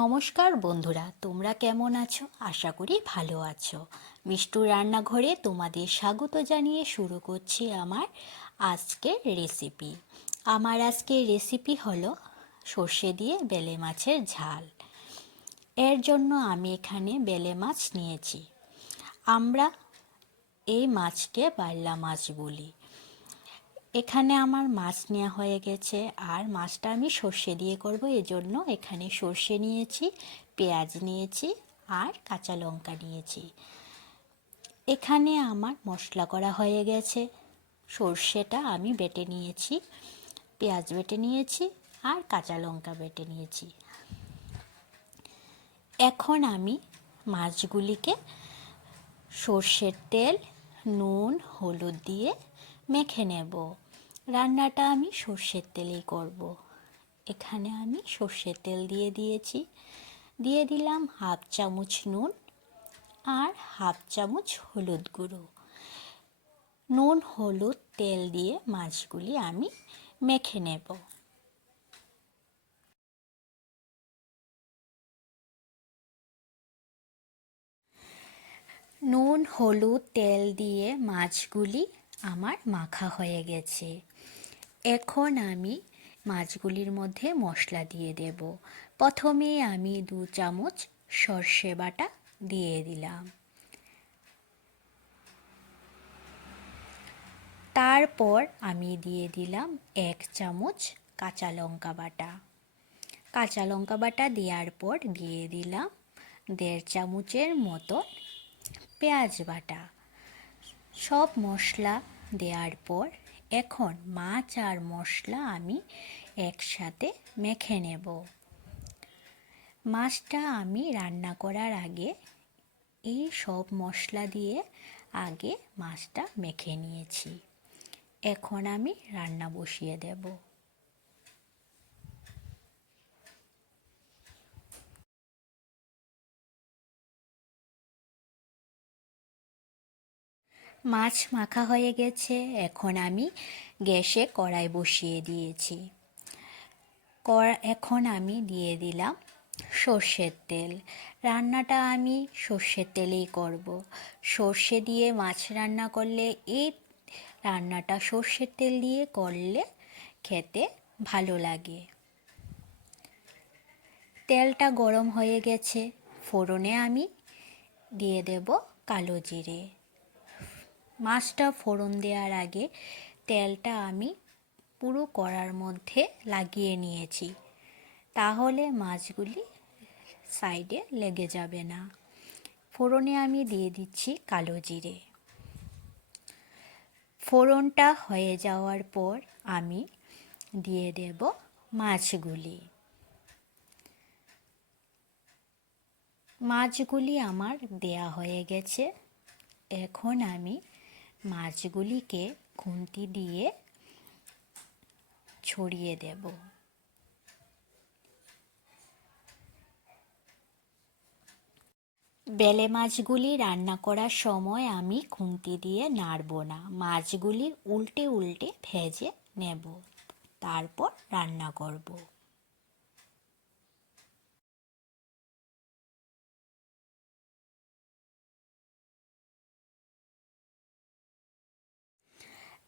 নমস্কার বন্ধুরা, তোমরা কেমন আছো? আশা করি ভালো আছো। মিষ্টুর রান্নাঘরে তোমাদের স্বাগত জানিয়ে শুরু করছি আমার আজকের রেসিপি। আমার আজকের রেসিপি হলো সর্ষে দিয়ে বেলে মাছের ঝাল। এর জন্য আমি এখানে বেলে মাছ নিয়েছি। আমরা এই মাছকে বাইলা মাছ বলি। এখানে আমার মাছ নেওয়া হয়ে গেছে, আর মাছটা আমি সর্ষে দিয়ে করব, এজন্য এখানে সর্ষে নিয়েছি, পেঁয়াজ নিয়েছি আর কাঁচা লঙ্কা নিয়েছি। এখানে আমার মশলা করা হয়ে গেছে। সর্ষেটা আমি বেটে নিয়েছি, পেঁয়াজ বেটে নিয়েছি আর কাঁচা লঙ্কা বেটে নিয়েছি। এখন আমি মাছগুলিকে সর্ষের তেল, নুন, হলুদ দিয়ে মেখে নেব। রান্নাটা আমি সর্ষের তেলেই করব। এখানে আমি সর্ষের তেল দিয়ে দিয়েছি, দিয়ে দিলাম হাফ চামচ নুন আর হাফ চামচ হলুদ গুঁড়ো। নুন, হলুদ, তেল দিয়ে মাছগুলি আমি মেখে নেব। নুন, হলুদ, তেল দিয়ে মাছগুলি আমার মাখা হয়ে গেছে। এখন আমি মাছগুলির মধ্যে মশলা দিয়ে দেব। প্রথমে আমি 2 চামচ সর্ষে বাটা দিয়ে দিলাম। তারপর আমি দিয়ে দিলাম 1 চামচ কাঁচা লঙ্কা বাটা। কাঁচা লঙ্কা বাটা দেওয়ার পর দিয়ে দিলাম 1.5 চামচের মতো পেঁয়াজ বাটা। সব মশলা দেওয়ার পর এখন মাছ আর মশলা আমি একসাথে মেখে নেব। মাছটা আমি রান্না করার আগে এই সব মশলা দিয়ে আগে মাছটা মেখে নিয়েছি। এখন আমি রান্না বসিয়ে দেব। মাছ মাখা হয়ে গেছে। এখন আমি গ্যাসে কড়াই বসিয়ে দিয়েছি। এখন আমি দিয়ে দিলাম সর্ষের তেল। রান্নাটা আমি সর্ষের তেলেই করব। সর্ষে দিয়ে মাছ রান্না করলে, এই রান্নাটা সর্ষের তেল দিয়ে করলে খেতে ভালো লাগে। তেলটা গরম হয়ে গেছে। ফোড়নে আমি দিয়ে দেব কালো জিরে। মাছটা ফোড়ন দেওয়ার আগে তেলটা আমি পুরো কড়ার মধ্যে লাগিয়ে নিয়েছি, তাহলে মাছগুলি সাইডে লেগে যাবে না। ফোড়নে আমি দিয়ে দিচ্ছি কালো জিরে। ফোড়নটা হয়ে যাওয়ার পর আমি দিয়ে দেব মাছগুলি। মাছগুলি আমার দেয়া হয়ে গেছে। এখন আমি মাছগুলিকে খুন্তি দিয়ে ছড়িয়ে দেব। বেলে মাছগুলি রান্না করার সময় আমি খুন্তি দিয়ে নাড়ব না, মাছগুলি উল্টে উল্টে ভেজে নেব, তারপর রান্না করব।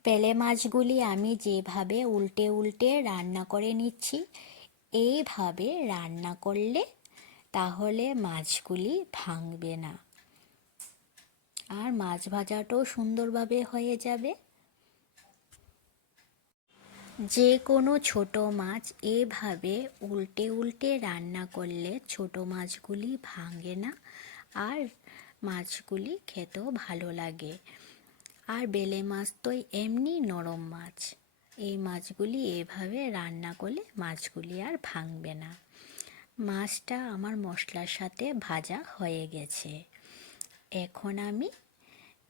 বেলে মাছগুলি আমি যেভাবে উল্টে উল্টে রান্না করে নিচ্ছি, এইভাবে রান্না করলে তাহলে মাছগুলি ভাঙবে না, আর মাছ ভাজাটাও সুন্দরভাবে হয়ে যাবে। যে কোনো ছোট মাছ এভাবে উল্টে উল্টে রান্না করলে ছোট মাছগুলি ভাঙে না, আর মাছগুলি খেতেও ভালো লাগে। আর বেলে মাছ তো এমনি নরম মাছ, এই মাছগুলি এভাবে রান্না করলে মাছগুলি আর ভাঙবে না। মাছটা আমার মশলার সাথে ভাজা হয়ে গেছে। এখন আমি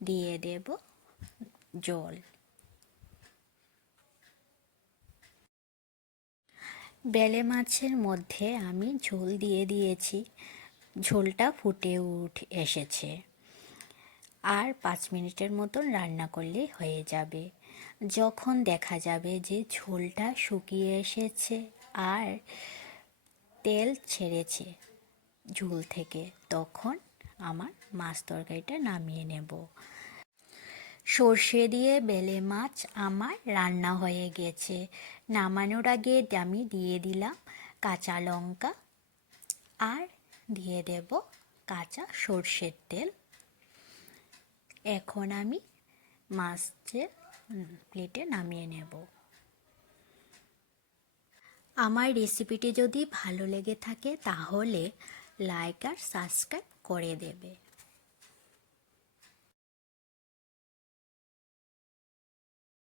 দিয়ে দেব জল। বেলে মাছের মধ্যে আমি ঝোল দিয়ে দিয়েছি। ঝোলটা ফুটে এসেছে, আর 5 মিনিটের মতন রান্না করলেই হয়ে যাবে। যখন দেখা যাবে যে ঝোলটা শুকিয়ে এসেছে আর তেল ছেড়েছে ঝোল থেকে, তখন আমার মাছ তরকারিটা নামিয়ে নেব। সর্ষে দিয়ে বেলে মাছ আমার রান্না হয়ে গেছে। নামানোর আগে আমি দিয়ে দিলাম কাঁচা লঙ্কা আর দিয়ে দেব কাঁচা সর্ষের তেল। এখন আমি মাছের প্লেটে নামিয়ে নেব। আমার রেসিপিটি যদি ভালো লেগে থাকে তাহলে লাইক আর সাবস্ক্রাইব করে দেবে।